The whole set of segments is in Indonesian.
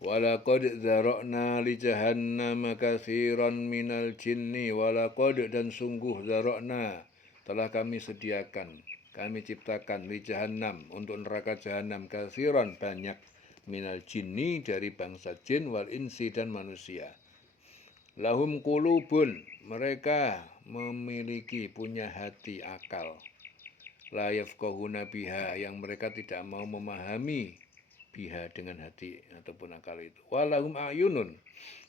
Walaqad dzara'na li jahannama katsiran minal jinni walaqad dan sungguh dzara'na telah kami sediakan, kami ciptakan li jahannam untuk neraka jahanam katsiran banyak minal jinni dari bangsa jin wal insi dan manusia. Lahum qulubun mereka memiliki punya hati akal. La yafqahuna biha yang mereka tidak mau memahami biha dengan hati ataupun akal itu. Walahum ayunun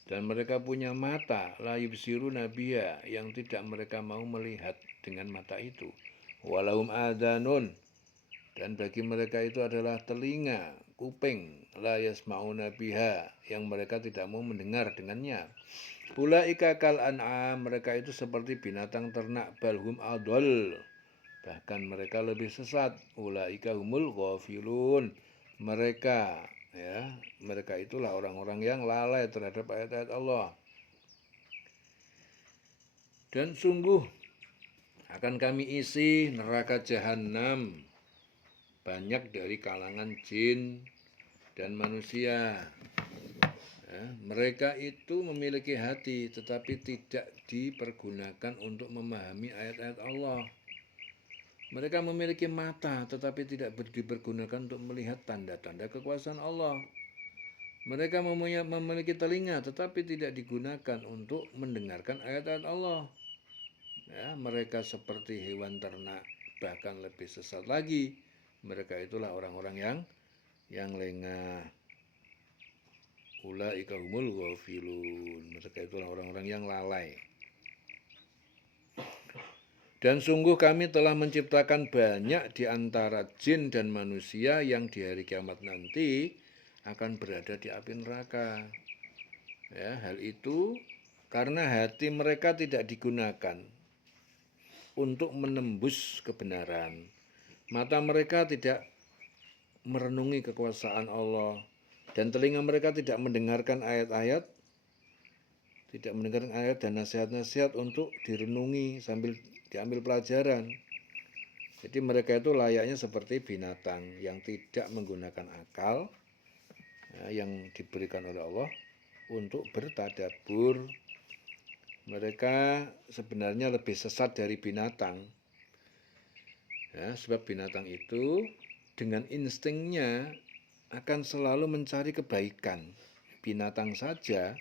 dan mereka punya mata la yubsiruna biha yang tidak mereka mau melihat dengan mata itu. Walahum adanun dan bagi mereka itu adalah telinga, kuping la yasmauna biha yang mereka tidak mau mendengar dengannya. Ulaika kal an'am mereka itu seperti binatang ternak balhum adol bahkan mereka lebih sesat. Ulaika humul ghafilun mereka mereka itulah orang-orang yang lalai terhadap ayat-ayat Allah. Dan sungguh akan kami isi neraka jahanam banyak dari kalangan jin dan manusia. Mereka itu memiliki hati tetapi tidak dipergunakan untuk memahami ayat-ayat Allah. Mereka memiliki mata tetapi tidak dipergunakan untuk melihat tanda-tanda kekuasaan Allah. Mereka memiliki telinga tetapi tidak digunakan untuk mendengarkan ayat-ayat Allah. Mereka seperti hewan ternak bahkan lebih sesat lagi. Mereka itulah orang-orang yang lengah. Ulaika humul ghafilun mereka itulah orang-orang yang lalai. Dan sungguh kami telah menciptakan banyak di antara jin dan manusia yang di hari kiamat nanti akan berada di api neraka. Hal itu karena hati mereka tidak digunakan untuk menembus kebenaran. Mata mereka tidak merenungi kekuasaan Allah dan telinga mereka tidak mendengarkan ayat-ayat, tidak mendengarkan ayat dan nasihat-nasihat untuk direnungi sambil diambil pelajaran. Jadi mereka itu layaknya seperti binatang yang tidak menggunakan akal yang diberikan oleh Allah untuk bertadabbur. Mereka sebenarnya lebih sesat dari binatang. Sebab binatang itu dengan instingnya akan selalu mencari kebaikan. Binatang saja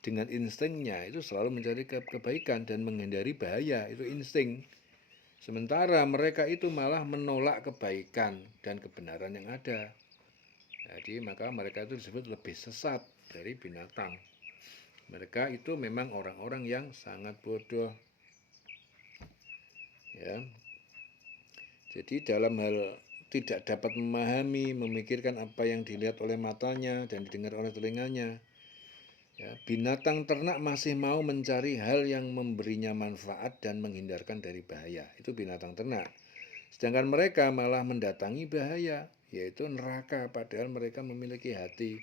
dengan instingnya itu selalu mencari kebaikan dan menghindari bahaya, itu insting. Sementara mereka itu malah menolak kebaikan dan kebenaran yang ada. Jadi maka mereka itu disebut lebih sesat dari binatang. Mereka itu memang orang-orang yang sangat bodoh. Jadi dalam hal tidak dapat memahami, memikirkan apa yang dilihat oleh matanya dan didengar oleh telinganya. Binatang ternak masih mau mencari hal yang memberinya manfaat dan menghindarkan dari bahaya. Itu binatang ternak. Sedangkan mereka malah mendatangi bahaya, yaitu neraka, padahal mereka memiliki hati,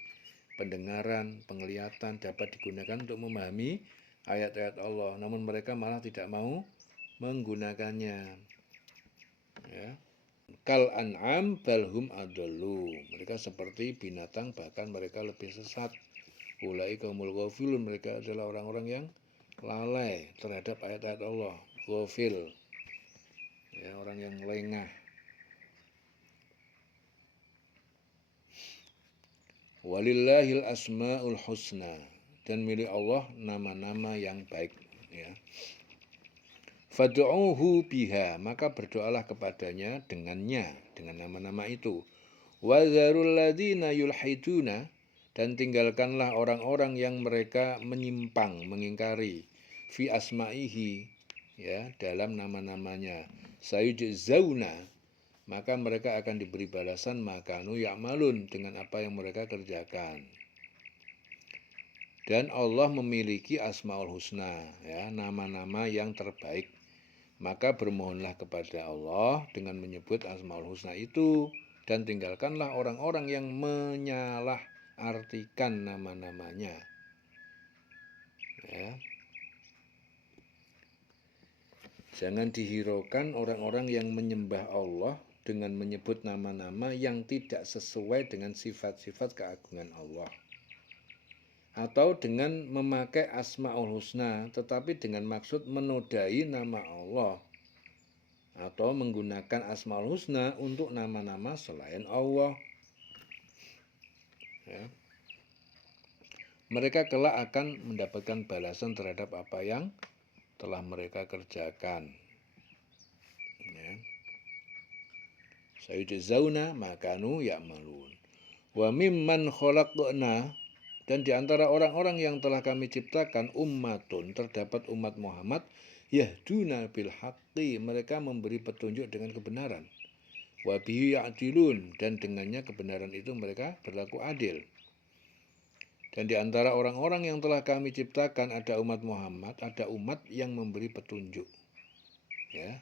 pendengaran, penglihatan dapat digunakan untuk memahami ayat-ayat Allah. Namun mereka malah tidak mau menggunakannya. Kal an'am balhum adallu mereka seperti binatang bahkan mereka lebih sesat. Ulaika humul ghafilun mereka adalah orang-orang yang lalai terhadap ayat-ayat Allah. Ghafil orang yang lengah. Walillahil asmaul husna dan milik Allah nama-nama yang baik. Fad'uhu biha maka berdoalah kepadanya dengannya dengan nama-nama itu. Wa dzarul ladzina yulhiduna dan tinggalkanlah orang-orang yang mereka menyimpang mengingkari fi asma'ihi dalam nama-namanya. Sayujzauna maka mereka akan diberi balasan makanu ya'malun dengan apa yang mereka kerjakan. Dan Allah memiliki asmaul husna nama-nama yang terbaik. Maka bermohonlah kepada Allah dengan menyebut asmaul husna itu dan tinggalkanlah orang-orang yang menyalah artikan nama-namanya. Jangan dihiraukan orang-orang yang menyembah Allah dengan menyebut nama-nama yang tidak sesuai dengan sifat-sifat keagungan Allah. atau dengan memakai Asmaul Husna tetapi dengan maksud menodai nama Allah atau menggunakan Asmaul Husna untuk nama-nama selain Allah. Ya. Mereka kelak akan mendapatkan balasan terhadap apa yang telah mereka kerjakan. Ya. Sayujzauna ma kanu ya'malun. Wa mimman khalaqna, dan di antara orang-orang yang telah kami ciptakan ummatun, terdapat umat Muhammad yahduna bil haqqi, mereka memberi petunjuk dengan kebenaran. Wa bihi ya'dilun, dan dengannya kebenaran itu mereka berlaku adil. Dan di antara orang-orang yang telah kami ciptakan ada umat Muhammad, ada umat yang memberi petunjuk. Ya.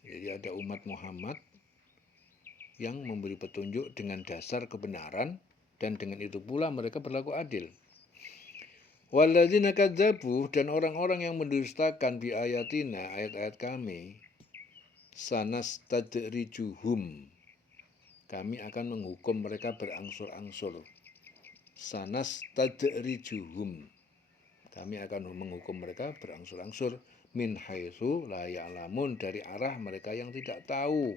Jadi ada umat Muhammad yang memberi petunjuk dengan dasar kebenaran, dan dengan itu pula mereka berlaku adil. Walladzina kadzabu, dan orang-orang yang mendustakan bi ayatina, ayat-ayat kami, sanastadrijuhum, kami akan menghukum mereka berangsur-angsur. Sanastadrijuhum, kami akan menghukum mereka berangsur-angsur, min haitsu la ya'lamun, dari arah mereka yang tidak tahu.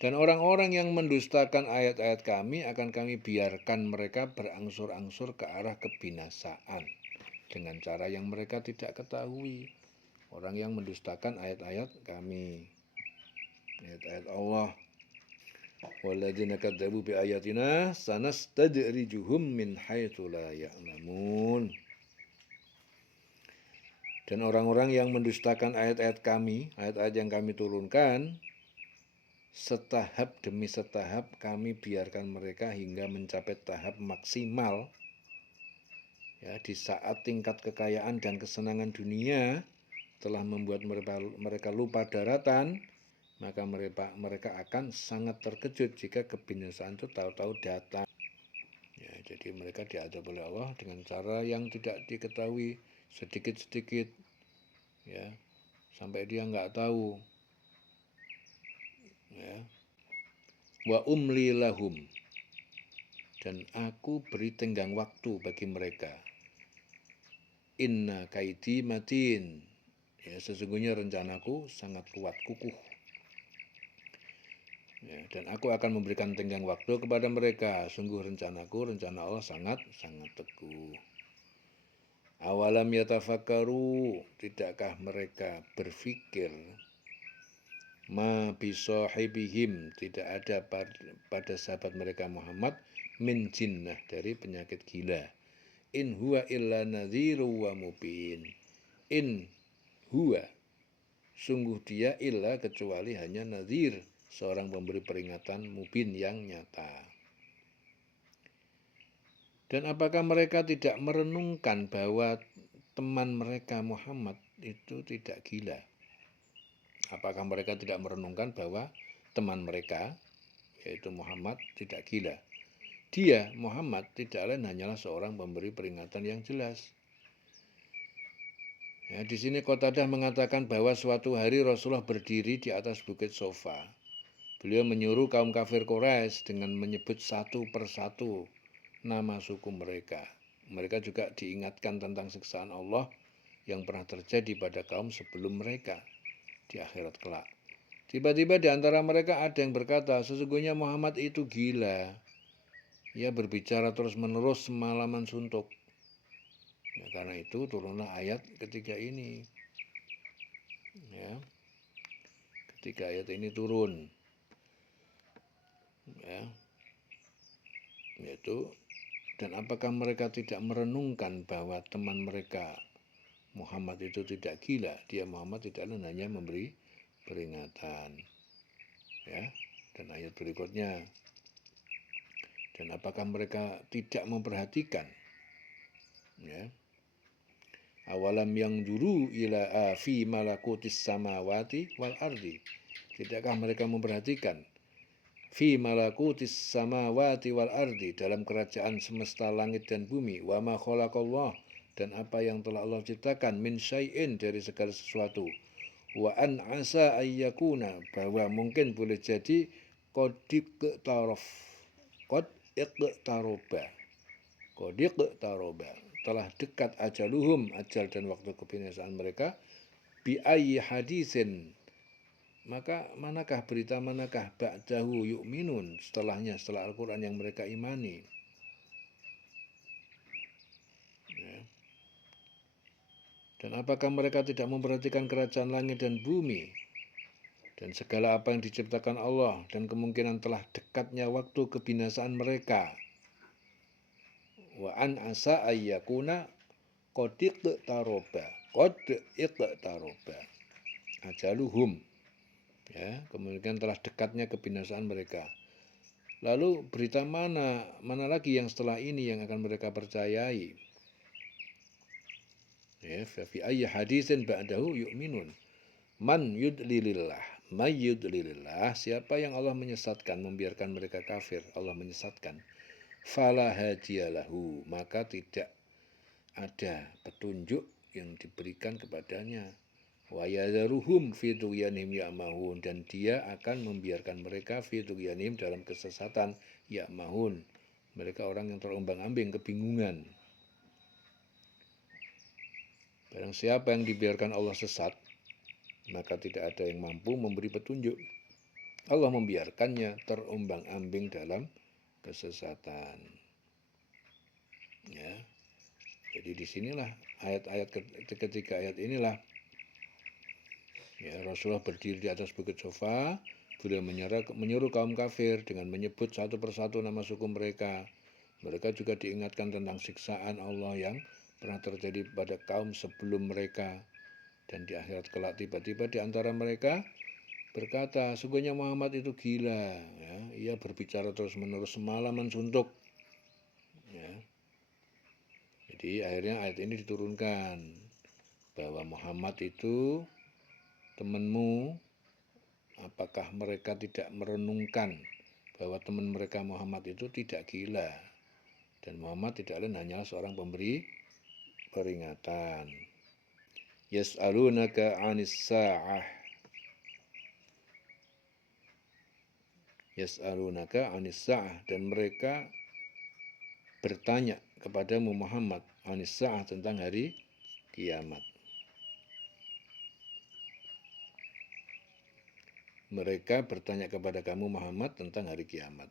Dan orang-orang yang mendustakan ayat-ayat kami akan kami biarkan mereka berangsur-angsur ke arah kebinasaan dengan cara yang mereka tidak ketahui. Orang yang mendustakan ayat-ayat kami, ayat-ayat Allah. Walladzina kadzabu bi ayatina sanastadrijuhum min haitsu la ya'lamun. Dan orang-orang yang mendustakan ayat-ayat kami, ayat-ayat yang kami turunkan, setahap demi setahap kami biarkan mereka hingga mencapai tahap maksimal. Ya, di saat tingkat kekayaan dan kesenangan dunia telah membuat mereka lupa daratan, maka mereka akan sangat terkejut jika kebinasaan itu tahu-tahu datang. Ya, jadi mereka diadab oleh Allah dengan cara yang tidak diketahui, sedikit-sedikit, ya, sampai dia nggak tahu. Ya. Wa umli lahum, dan aku beri tenggang waktu bagi mereka. Inna kaidi matin, ya, sesungguhnya rencanaku sangat kuat, kukuh. Ya, dan aku akan memberikan tenggang waktu kepada mereka. Sungguh rencanaku, rencana Allah sangat teguh. Awalam yatafakkaru, tidakkah mereka berpikir, ma bisahibihim, tidak ada pada sahabat mereka Muhammad, min jinnah, dari penyakit gila. In huwa illa nadhiru wa mubin. In huwa, sungguh dia illa, kecuali hanya nadhir, seorang pemberi peringatan, mubin, yang nyata. Dan apakah mereka tidak merenungkan bahwa teman mereka Muhammad itu tidak gila? Apakah mereka tidak merenungkan bahwa teman mereka, yaitu Muhammad, tidak gila? Dia, Muhammad, tidak lain hanyalah seorang pemberi peringatan yang jelas. Ya, di sini Qatadah mengatakan bahwa suatu hari Rasulullah berdiri di atas bukit Sofa. Beliau menyuruh kaum kafir Quraisy dengan menyebut satu persatu nama suku mereka. Mereka juga diingatkan tentang siksaan Allah yang pernah terjadi pada kaum sebelum mereka di akhirat kelak. Tiba-tiba di antara mereka ada yang berkata, sesungguhnya Muhammad itu gila. Ia berbicara terus-menerus semalaman suntuk. Ya, karena itu turunlah ayat ketiga ini. Ya, ketika ayat ini turun, ya, yaitu, dan apakah mereka tidak merenungkan bahwa teman mereka Muhammad itu tidak gila? Dia Muhammad tidak hanya memberi peringatan. Ya, dan ayat berikutnya, dan apakah mereka tidak memperhatikan? Ya, awalam yang dulu ila fi malakutis samawati wal ardi, tidakkah mereka memperhatikan fi malakutis samawati wal ardi, dalam kerajaan semesta langit dan bumi, wa ma khalaqallah, dan apa yang telah Allah ciptakan, min syai'in, dari segala sesuatu, wa an asa ayyakuna, bahwa mungkin boleh jadi qad iqtaroba, Qodiq taroba, telah dekat ajaluhum, ajal dan waktu kebinasaan mereka. Bi ayyi hadisin, maka manakah berita, manakah ba'dahu yu'minun, setelahnya, setelah Al-Quran yang mereka imani. Ya. Dan apakah mereka tidak memperhatikan kerajaan langit dan bumi dan segala apa yang diciptakan Allah, dan kemungkinan telah dekatnya waktu kebinasaan mereka. Wa an asa ayyakuna qad iqtaroba, ajaluhum, ya, kemungkinan telah dekatnya kebinasaan mereka. Lalu berita mana lagi yang setelah ini yang akan mereka percayai? Ya, fa fi ayyi hadisin ba'dahu yu'minun. Man yudlilillah, may yudlilillah, siapa yang Allah menyesatkan, membiarkan mereka kafir, Allah menyesatkan. Fala hadiyalahu, maka tidak ada petunjuk yang diberikan kepadanya. Wa yadharuhum fi tughyanihim ya'mahun, dan dia akan membiarkan mereka fi tughyanihim, dalam kesesatan, ya'mahun, mereka orang yang terombang-ambing, kebingungan. Barang siapa yang dibiarkan Allah sesat, maka tidak ada yang mampu memberi petunjuk. Allah membiarkannya terombang-ambing dalam kesesatan. Ya. Jadi disinilah ayat-ayat, ketiga ayat inilah, ya, Rasulullah berdiri di atas bukit Sofa, beliau menyuruh kaum kafir dengan menyebut satu persatu nama suku mereka. Mereka juga diingatkan tentang siksaan Allah yang pernah terjadi pada kaum sebelum mereka. Dan di akhirat kelak tiba-tiba di antara mereka berkata, sungguhnya Muhammad itu gila. Ya, ia berbicara terus-menerus semalaman suntuk. Ya. Jadi akhirnya ayat ini diturunkan bahwa Muhammad itu temanmu. Apakah mereka tidak merenungkan bahwa teman mereka Muhammad itu tidak gila, dan Muhammad tidak lain hanya seorang pemberi peringatan. Yas'alunaka 'anis sa'ah, yas'alunaka 'anis sa'ah, dan mereka bertanya kepadamu Muhammad 'anis sa'ah, tentang hari kiamat. Mereka bertanya kepada kamu Muhammad tentang hari kiamat.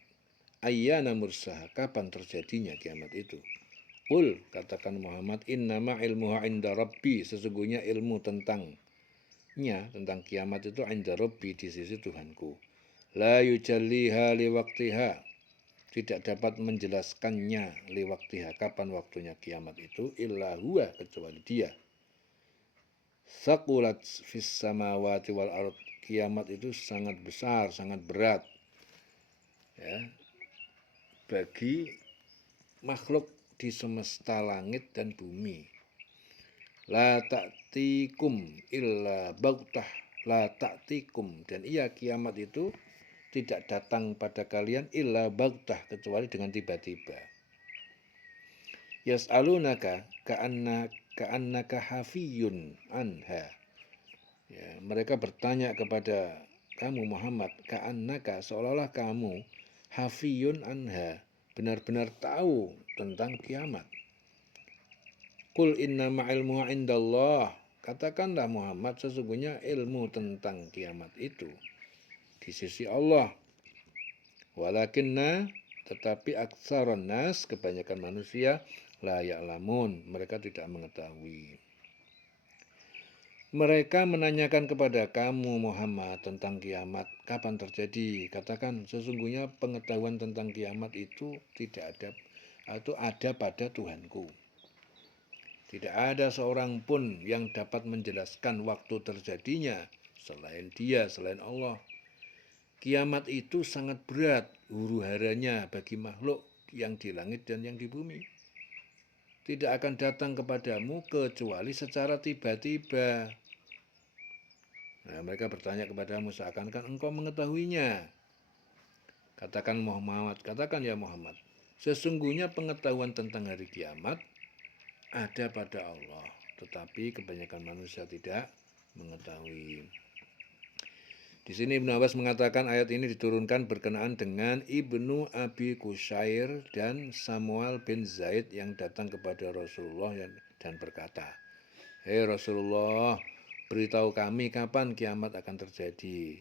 Ayyana mursaha, kapan terjadinya kiamat itu? Qul, katakan Muhammad, innama ilmuha inda rabbi, sesungguhnya ilmu tentang kiamat itu inda rabbi, di sisi Tuhanku. La yujalliha liwaktiha, tidak dapat menjelaskannya, liwaktiha, kapan waktunya kiamat itu, illa huwa, kecuali dia. Saqulat fis samawati wal ard, kiamat itu sangat besar, sangat berat, ya, bagi makhluk di semesta langit dan bumi. La ta'tikum illa baghtah, la ta'tikum, dan iya kiamat itu tidak datang pada kalian illa baghtah, kecuali dengan tiba-tiba. Yas'alunaka ka'annaka hafiyun anha, ya, mereka bertanya kepada kamu Muhammad, ka'annaka, seolah-olah kamu, hafiyun anha, benar-benar tahu tentang kiamat. Qul innama ilmuha indallah, katakanlah Muhammad, sesungguhnya ilmu tentang kiamat itu di sisi Allah. Walakinna, tetapi aktsaron nas, kebanyakan manusia, la ya'lamun, mereka tidak mengetahui. Mereka menanyakan kepada kamu Muhammad tentang kiamat, kapan terjadi? Katakan, sesungguhnya pengetahuan tentang kiamat itu tidak ada, atau ada pada Tuhanku. Tidak ada seorang pun yang dapat menjelaskan waktu terjadinya selain Dia, selain Allah. Kiamat itu sangat berat huru-haranya bagi makhluk yang di langit dan yang di bumi. Tidak akan datang kepadamu kecuali secara tiba-tiba. Nah, mereka bertanya kepadamu seakan-akan engkau mengetahuinya. Katakan Muhammad, katakan ya Muhammad, sesungguhnya pengetahuan tentang hari kiamat ada pada Allah, tetapi kebanyakan manusia tidak mengetahui. Di sini Ibnu Abbas mengatakan ayat ini diturunkan berkenaan dengan Ibnu Abi Qushair dan Samuel bin Zaid yang datang kepada Rasulullah dan berkata, "Hei Rasulullah, beritahu kami kapan kiamat akan terjadi.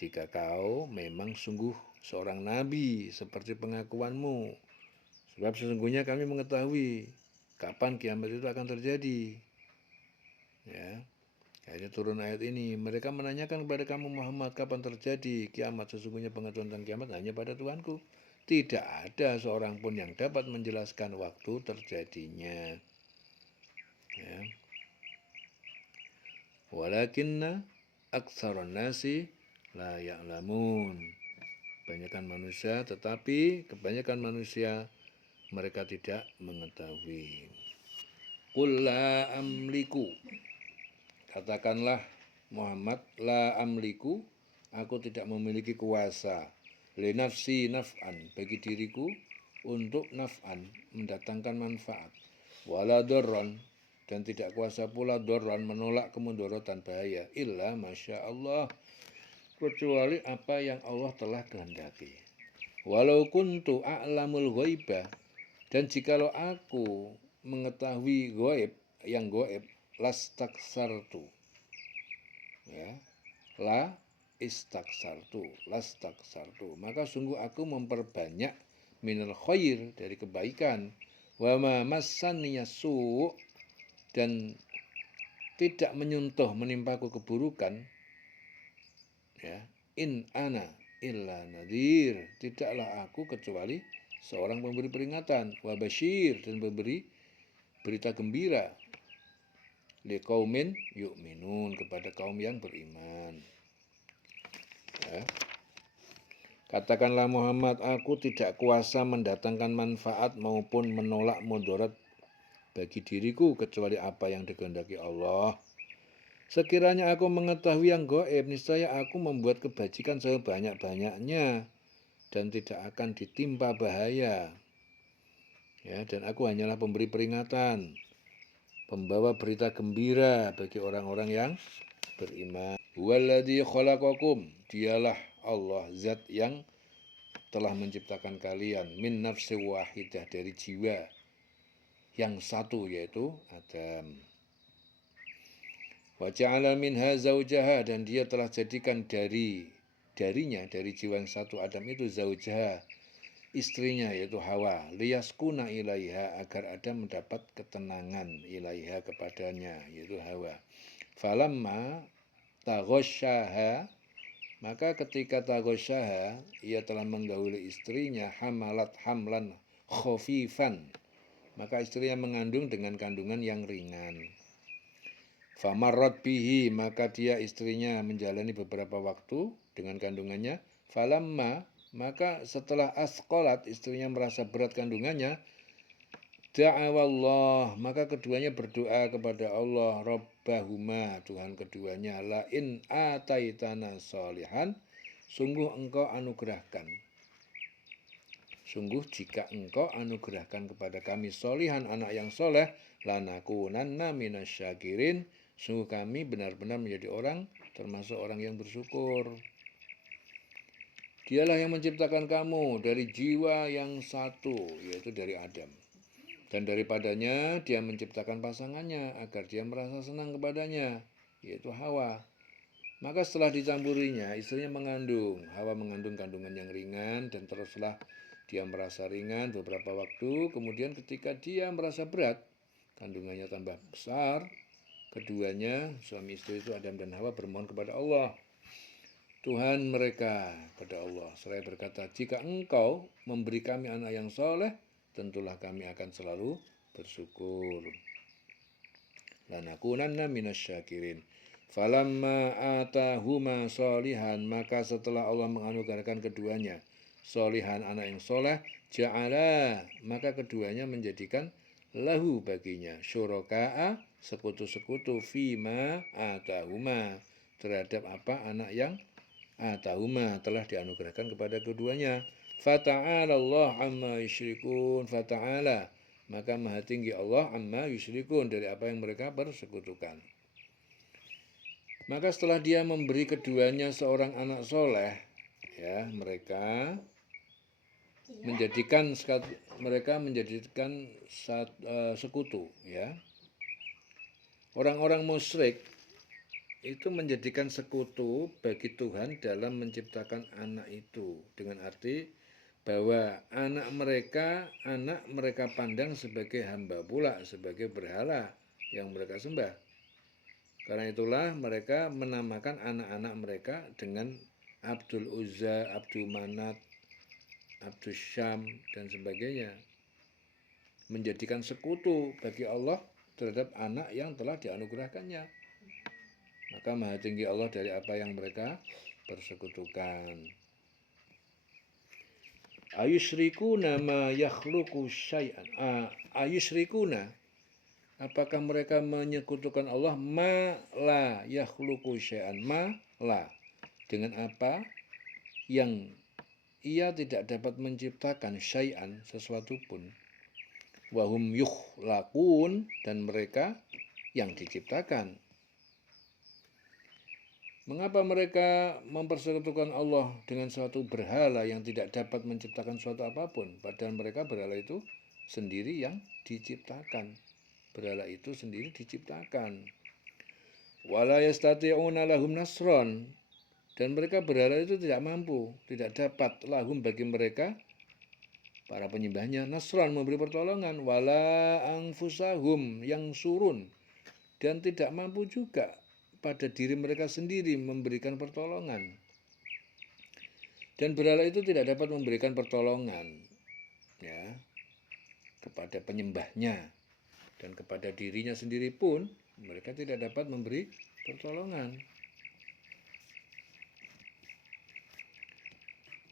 Jika kau memang sungguh seorang nabi seperti pengakuanmu. Sebab sesungguhnya kami mengetahui kapan kiamat itu akan terjadi." Ya. Akhirnya turun ayat ini. Mereka menanyakan kepada kamu Muhammad kapan terjadi kiamat. Sesungguhnya pengetahuan tentang kiamat hanya pada Tuhanku. Tidak ada seorang pun yang dapat menjelaskan waktu terjadinya. Ya. Walakinna aktsaron nasi la ya'lamun. Kebanyakan manusia, tetapi kebanyakan manusia mereka tidak mengetahui. Qul la amliku. Katakanlah Muhammad, la amliku, aku tidak memiliki kuasa. Li nafsi naf'an, bagi diriku untuk naf'an, mendatangkan manfaat. Wala dorron, dan tidak kuasa pula dorron, menolak kemudorotan bahaya. Illa masya Allah, kecuali apa yang Allah telah kehendaki. Walau kuntu a'lamul ghaibah, dan jikalau aku mengetahui ghaib, yang ghaib, lastaksartu, ya, lastaksartu, maka sungguh aku memperbanyak minal khair, dari kebaikan, wa ma massaniya su', dan tidak menimpaku keburukan, ya, in ana illa nadhir, tidaklah aku kecuali seorang pemberi peringatan, wa basyir, dan memberi berita gembira, liqaumin yu'minun, kepada kaum yang beriman. Ya. Katakanlah Muhammad, aku tidak kuasa mendatangkan manfaat maupun menolak mudarat bagi diriku kecuali apa yang dikehendaki Allah. Sekiranya aku mengetahui yang gaib, niscaya aku membuat kebajikan sebanyak-banyaknya dan tidak akan ditimpa bahaya. Ya, dan aku hanyalah pemberi peringatan, pembawa berita gembira bagi orang-orang yang beriman. Walladzi khalaqakum, dialah Allah zat yang telah menciptakan kalian min nafsi wahidah, dari jiwa yang satu, yaitu Adam. Wa ja'ala minha zaujaha, dan dia telah jadikan darinya, dari jiwa yang satu Adam itu, zaujaha, istrinya, yaitu Hawa, liyaskuna ilaiha, agar Adam mendapat ketenangan, ilaiha, kepadanya, yaitu Hawa. Falamma taghasyaha, maka ketika taghasyaha, ia telah menggauli istrinya, hamalat hamlan khafifan, maka istrinya mengandung dengan kandungan yang ringan. Famarrat bihi, maka dia istrinya menjalani beberapa waktu dengan kandungannya. Falamma, maka setelah asqalat, istrinya merasa berat kandungannya, da'awallah, maka keduanya berdoa kepada Allah, Rabbahuma, Tuhan keduanya, la in ataitana solihan, sungguh engkau anugerahkan, sungguh jika engkau anugerahkan kepada kami solihan, anak yang soleh, lanakunanna minasyakirin, sungguh kami benar-benar menjadi orang, termasuk orang yang bersyukur. Dialah yang menciptakan kamu dari jiwa yang satu, yaitu dari Adam. Dan daripadanya dia menciptakan pasangannya agar dia merasa senang kepadanya, yaitu Hawa. Maka setelah dicampurinya, istrinya mengandung. Hawa mengandung kandungan yang ringan, dan teruslah dia merasa ringan beberapa waktu. Kemudian ketika dia merasa berat, kandungannya tambah besar, keduanya, suami istri itu Adam dan Hawa, bermohon kepada Allah, Tuhan mereka, kepada Allah, seraya berkata, jika engkau memberi kami anak yang soleh, tentulah kami akan selalu bersyukur. Lanakunanna minasyakirin. Falamma atahuma solihan, maka setelah Allah menganugerahkan keduanya solihan, anak yang soleh, ja'ala, maka keduanya menjadikan lahu, baginya, syuraka'a, sekutu-sekutu, fima atahuma, terhadap apa anak yang atahuma telah dianugerahkan kepada keduanya. Fata'ala Allah amma yusyrikun, fata'ala, maka maha tinggi Allah amma yusyrikun, dari apa yang mereka persekutukan. Maka setelah dia memberi keduanya seorang anak soleh, ya mereka menjadikan sekutu, ya. Orang-orang musyrik itu menjadikan sekutu bagi Tuhan dalam menciptakan anak itu, dengan arti bahwa anak mereka pandang sebagai hamba pula, sebagai berhala yang mereka sembah. Karena itulah mereka menamakan anak-anak mereka dengan Abdul Uzza, Abdul Manat, Abdul Syam, dan sebagainya. Menjadikan sekutu bagi Allah terhadap anak yang telah dianugerahkannya. Maka maha tinggi Allah dari apa yang mereka persekutukan. Ayusyrikuna ma yakhluqu syai'an. Ayusyrikuna, apakah mereka menyekutukan Allah ma la yakhluqu syai'an, ma la, dengan apa yang ia tidak dapat menciptakan syai'an, sesuatu pun, wahum yukhlaqun, dan mereka yang diciptakan. Mengapa mereka mempersekutukan Allah dengan suatu berhala yang tidak dapat menciptakan suatu apapun, padahal mereka berhala itu sendiri yang diciptakan. Berhala itu sendiri diciptakan. Wala yastati'una lahum nasron, dan mereka berhala itu tidak mampu, tidak dapat lahum bagi mereka para penyembahnya nasron, memberi pertolongan. Wala anfusahum yang surun, dan tidak mampu juga pada diri mereka sendiri memberikan pertolongan. Dan berhala itu tidak dapat memberikan pertolongan, ya, kepada penyembahnya, dan kepada dirinya sendiri pun mereka tidak dapat memberi pertolongan.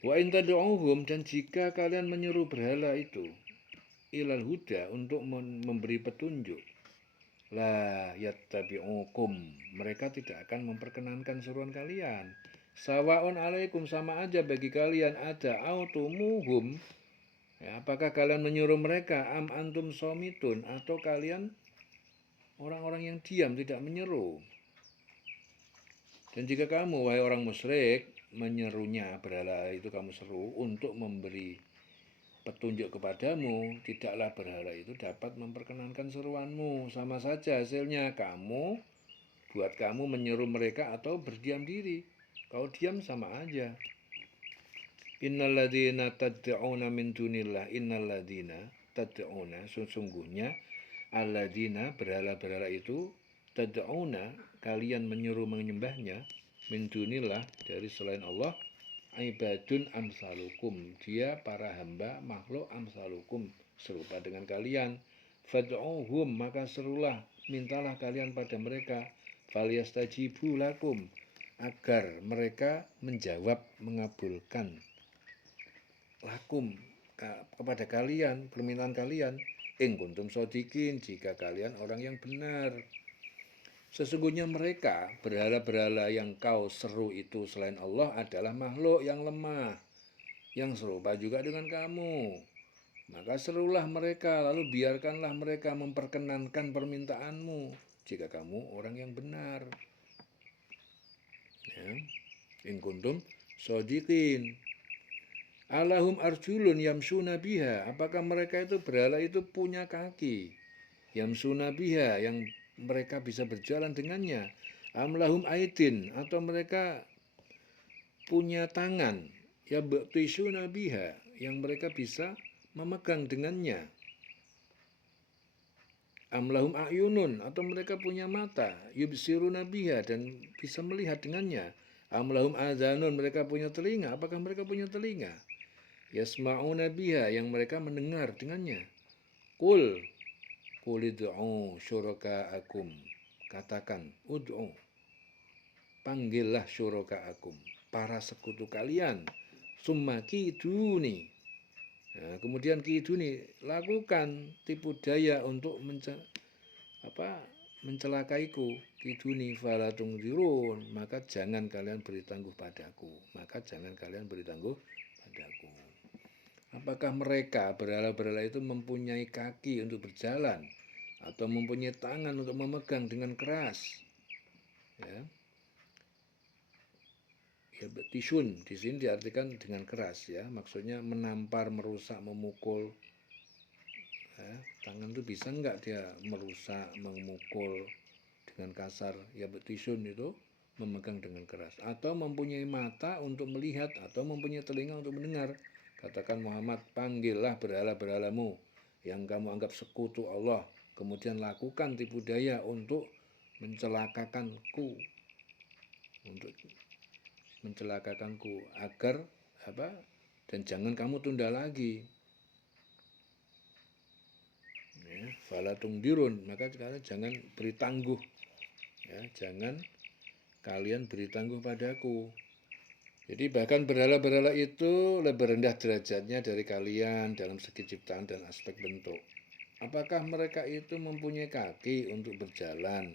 Wa in tad'uhum, dan jika kalian menyeru berhala itu ilal huda, untuk memberi petunjuk, la yattabi'ukum, mereka tidak akan memperkenankan seruan kalian. Sawaun alaikum, sama aja bagi kalian, ada autumuhum, ya, apakah kalian menyuruh mereka, am antum somitun, atau kalian orang-orang yang diam, tidak menyeru. Dan jika kamu, wahai orang musyrik, menyerunya berhala itu, kamu seru untuk memberi petunjuk kepadamu, tidaklah berhala itu dapat memperkenankan seruanmu. Sama saja hasilnya, buat kamu menyeru mereka atau berdiam diri. Kalau diam sama aja. Innalladzina tad'una min dunillah, innalladzina tad'una, sesungguhnya alladzina, berhala-berhala itu, tad'una, kalian menyuruh menyembahnya, min dunillah, dari selain Allah, ibadun amsalukum, dia para hamba makhluk amsalukum, serupa dengan kalian. Fad'uhum, maka serulah, mintalah kalian pada mereka, falyastajibu lakum, agar mereka menjawab, mengabulkan lakum, kepada kalian, permintaan kalian, in kuntum shodiqin, jika kalian orang yang benar. Sesungguhnya mereka, berhala-berhala yang kau seru itu selain Allah, adalah makhluk yang lemah, yang serupa juga dengan kamu. Maka serulah mereka, lalu biarkanlah mereka memperkenankan permintaanmu, jika kamu orang yang benar. Ya. In kuntum shodiqin. Alahum arjulun yamsuna biha, apakah mereka itu, berhala itu, punya kaki, yamsuna biha, yang mereka bisa berjalan dengannya. Amlahum aidin, atau mereka punya tangan, ya baqtisuna biha, yang mereka bisa memegang dengannya. Amlahum a'yunun, atau mereka punya mata, yubsiruna biha, dan bisa melihat dengannya. Amlahum adzanun, mereka punya telinga, apakah mereka punya telinga? Yasma'una biha, yang mereka mendengar dengannya. Qul ud'u syuraka'akum, katakan, ud'u, panggillah syuraka'akum, para sekutu kalian, summa kiduni, nah, kemudian kiduni, lakukan tipu daya untuk mencelakaiku, kiduni falatung dirun, maka jangan kalian beri tangguh padaku, Apakah mereka, berhala-berhala itu, mempunyai kaki untuk berjalan, atau mempunyai tangan untuk memegang dengan keras? Ya. Ya, tisun di sini diartikan dengan keras ya, maksudnya menampar, merusak, memukul. Ya, tangan itu bisa enggak dia merusak, memukul dengan kasar? Ya, tisun itu memegang dengan keras. Atau mempunyai mata untuk melihat, atau mempunyai telinga untuk mendengar. Katakan Muhammad, panggillah berhala-berhalamu yang kamu anggap sekutu Allah, kemudian lakukan tipu daya untuk mencelakakanku, untuk mencelakakanku agar apa, dan jangan kamu tunda lagi ya. Falatung dirun, maka sekarang jangan beri tangguh ya, jangan kalian beri tangguh padaku. Jadi bahkan berhala-berhala itu lebih rendah derajatnya dari kalian dalam segi ciptaan dan aspek bentuk. Apakah mereka itu mempunyai kaki untuk berjalan,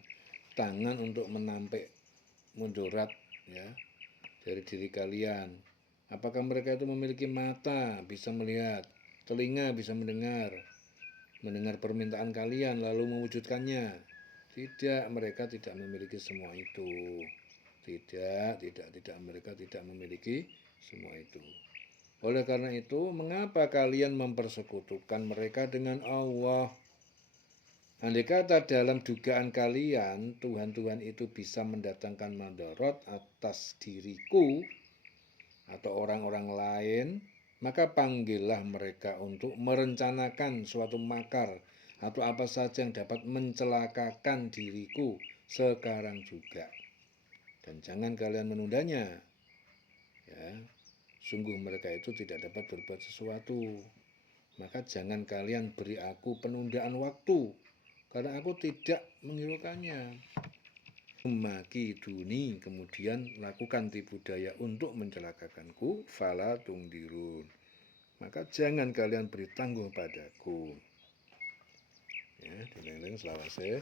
tangan untuk menampik mudarat ya dari diri kalian? Apakah mereka itu memiliki mata, bisa melihat, telinga bisa mendengar permintaan kalian lalu mewujudkannya? Tidak, mereka tidak memiliki semua itu. Tidak, mereka tidak memiliki semua itu. Oleh karena itu, mengapa kalian mempersekutukan mereka dengan Allah? Andai kata dalam dugaan kalian Tuhan-Tuhan itu bisa mendatangkan madarat atas diriku atau orang-orang lain, maka panggillah mereka untuk merencanakan suatu makar atau apa saja yang dapat mencelakakan diriku sekarang juga. Dan jangan kalian menundanya. Ya, sungguh mereka itu tidak dapat berbuat sesuatu. Maka jangan kalian beri aku penundaan waktu, karena aku tidak menghiraukannya. Maki duni, kemudian lakukan tipu daya untuk mencelakakanku, fala tungdirun. Maka jangan kalian beri tangguh padaku. Ya, dileng-leng selawase.